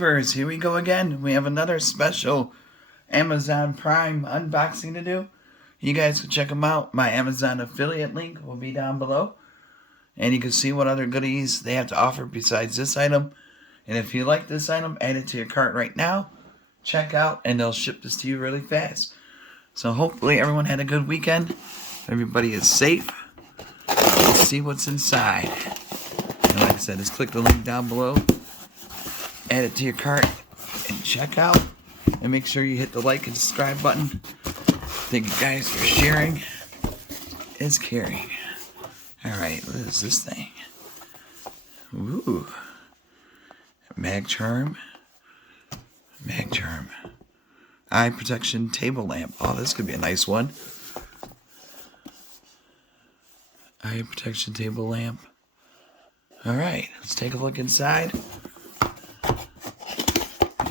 YouTubers, here we go again. We have another special Amazon Prime unboxing to do. You guys can check them out. My Amazon affiliate link will be down below. And you can see what other goodies they have to offer besides this item. And if you like this item, add it to your cart right now. Check out, and they'll ship this to you really fast. So hopefully everyone had a good weekend. Everybody is safe. Let's see what's inside. And like I said, just click the link down below. Add it to your cart and check out. And make sure you hit the like and subscribe button. Thank you guys for sharing. It's caring. Alright, what is this thing? Ooh. MAGCHARM. MAGCHARM. Eye protection table lamp. Oh, this could be a nice one. Eye protection table lamp. Alright, let's take a look inside.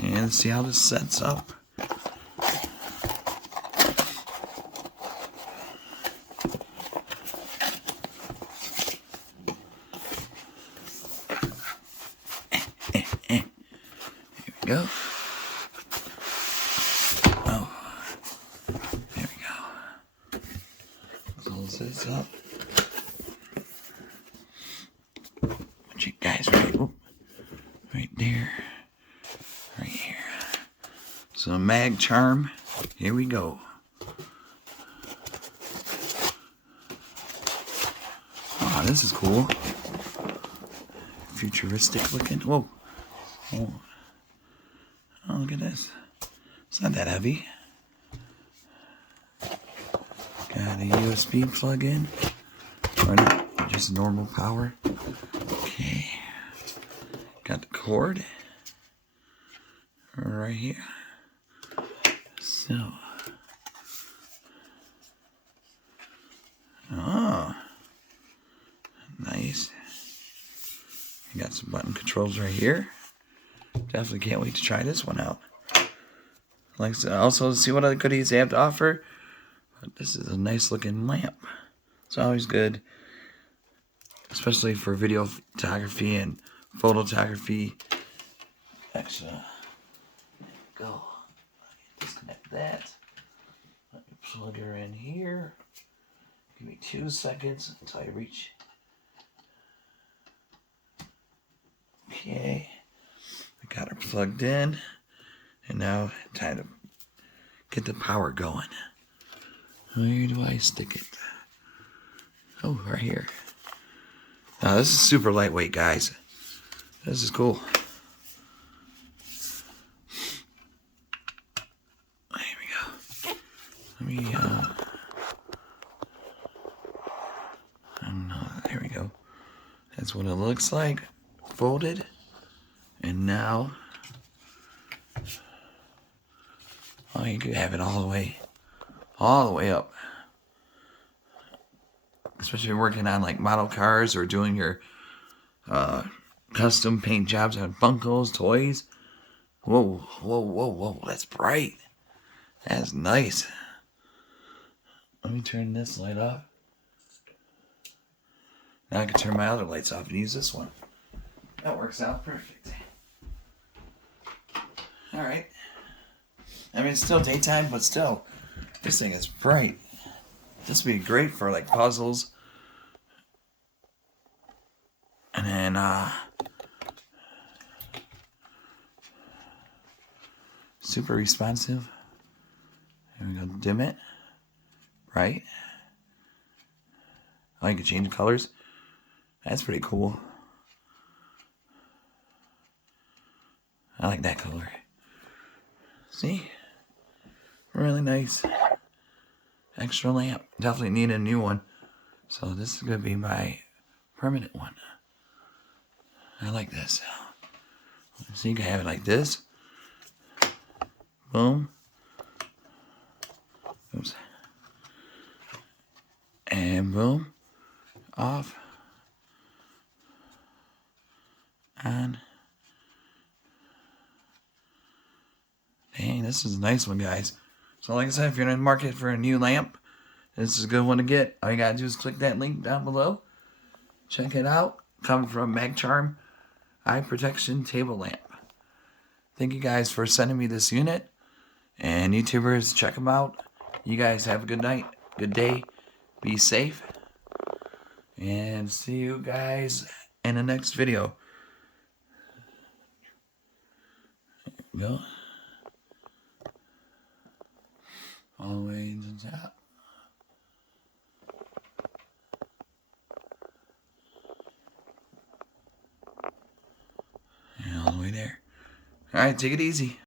And see how this sets up. Here we go. Oh, there we go. Close this up. Put you guys right there. Right here. So MAGCHARM, here we go. Oh, this is cool. Futuristic looking. Whoa. Oh. Oh, look at this. It's not that heavy. Got a USB plug in. Or not, just normal power. Okay. Got the cord. Right here. So. Oh. Nice. You got some button controls right here. Definitely can't wait to try this one out. Like I said, also see what other goodies they have to offer. But this is a nice looking lamp. It's always good. Especially for video photography and photography. Actually. Go. Disconnect that. Let me plug her in here. Give me 2 seconds until I reach. Okay. I got her plugged in. And now time to get the power going. Where do I stick it? Oh, right here. Now this is super lightweight, guys. This is cool. Let me, I don't know, there we go. That's what it looks like, folded. And now, oh, you could have it all the way up. Especially working on like model cars or doing your custom paint jobs on Funkos, toys. Whoa, whoa, whoa, whoa, that's bright. That's nice. Let me turn this light off. Now I can turn my other lights off and use this one. That works out perfect. Alright. I mean, it's still daytime, but still, this thing is bright. This would be great for like puzzles. And then, super responsive. Here we go, dim it. Right? Oh, you can change colors. That's pretty cool. I like that color. See? Really nice. Extra lamp. Definitely need a new one. So this is going to be my permanent one. I like this. So you can have it like this. Boom. Oops. And boom, off, on. Dang, this is a nice one, guys. So like I said, if you're in the market for a new lamp, this is a good one to get. All you gotta do is click that link down below. Check it out. Coming from MAGCHARM Eye Protection Table Lamp. Thank you guys for sending me this unit. And YouTubers, check them out. You guys have a good night, good day. Be safe. And see you guys in the next video. Go. All the way to the top. And all the way there. Alright, take it easy.